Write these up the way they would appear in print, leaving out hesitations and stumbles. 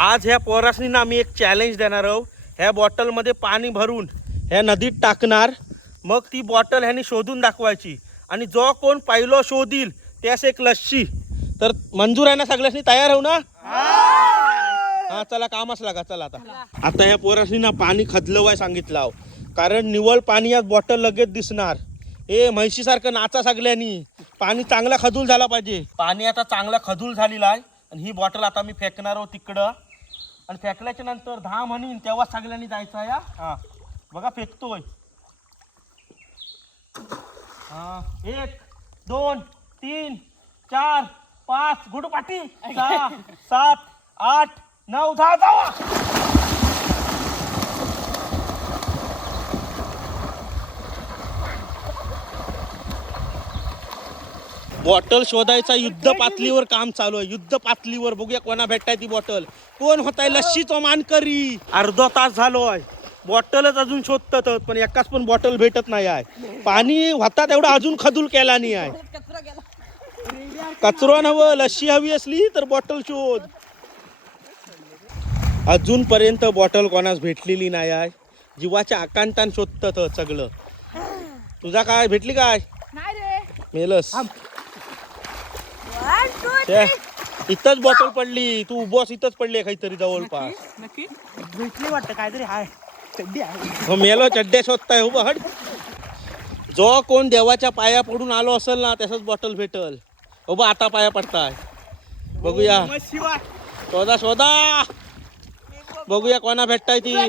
आज ह्या पोरासनी ना आम्ही एक चॅलेंज देणार आहोत. ह्या बॉटलमध्ये पाणी भरून ह्या नदीत टाकणार, मग ती बॉटल ह्यानी शोधून दाखवायची आणि जो कोण पहिलो शोधील त्यास एक लस्सी. तर मंजूर आहे ना, सगळ्यांनी तयार हो ना? हा चला कामच लागा. चला आता ह्या पोरासनी ना पाणी खदलवाय सांगितलं, कारण निवळ पाणी यात बॉटल लगेच दिसणार. म्हैशीसारखं नाचा सगळ्यांनी. पाणी चांगला खदूल झाला पाहिजे. पाणी आता चांगला खदूल झालेला आहे आणि ही बॉटल आता मी फेकणार आहोत तिकडं. आणि फेकल्याच्या नंतर 10 म्हणीन तेव्हा सगळ्यांनी जायचं या. हा बघा फेकतोय. 1 2 3 4 5 गुडू पाटी 6 7 8 9 10 जावा. बॉटल शोधायचा युद्ध पातळीवर काम चालू आहे. युद्ध पातळीवर बघूया कोणा भेटताय ती बॉटल. कोण होताय लस्सीचा मानकरी. अर्धा तास झालोय बॉटलच अजून शोधतात, पण एकाच पण बॉटल भेटत नाही आहे. पाणी होता तेवढा अजून खदूल केला नाही आहे. कचरा नवं, लस्सी हवी असली तर बॉटल शोध. अजूनपर्यंत बॉटल कोणास भेटलेली नाही आहे. जीवाच्या आकांतान शोधतात सगळं. तुझा काय भेटली काय? मेलस. इथंच बॉटल पडली. तू बॉस इथंच पडली काहीतरी जवळपास. नक्की भेटली वाटतं काहीतरी आहे. चड्डी आहे. मेलो चड्ड्या शोधताय. हो हट. जो कोण देवाच्या पाया पडून आलो असेल ना त्याच बॉटल भेटल. हो आता पाया पडताय. बघूया शोधा बघूया कोणा भेटताय ती.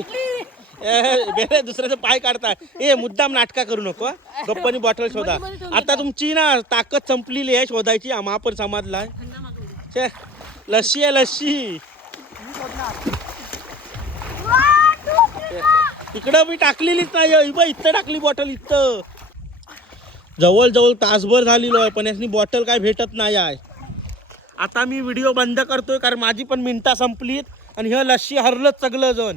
बेरे दुसऱ्याचं पाय काढताय. मुद्दाम नाटका करू नको. गप्पानी बॉटल शोधा. आता तुमची ना ताकद संपलेली आहे शोधायची. आपण समजलाय. लस्सी आहे लस्सी. इकडं मी टाकलेलीच नाही. इथं टाकली बॉटल. इथं जवळ तासभर झालेलो आहे पण यासनी बॉटल काय भेटत नाही आहे. आता मी व्हिडिओ बंद करतोय कारण माझी पण मिनटा संपलीत आणि हे लस्सी हरलंच सगळं जण.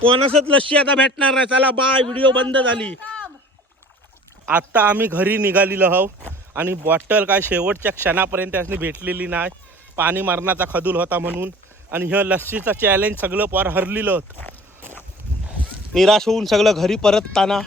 कोणासच लस्सी आता भेटणार नाही. चला बाय. व्हिडिओ बंद झाली. आता आम्ही घरी निघालेलो आहोत आणि बॉटल काय शेवटच्या क्षणापर्यंत त्यासनी भेटलेली नाही. पाणी मारण्याचा खदूल होता म्हणून. आणि हे लस्सीचा चॅलेंज सगळं पोर हरलेलं होतं. निराश होऊन सगळं घरी परतताना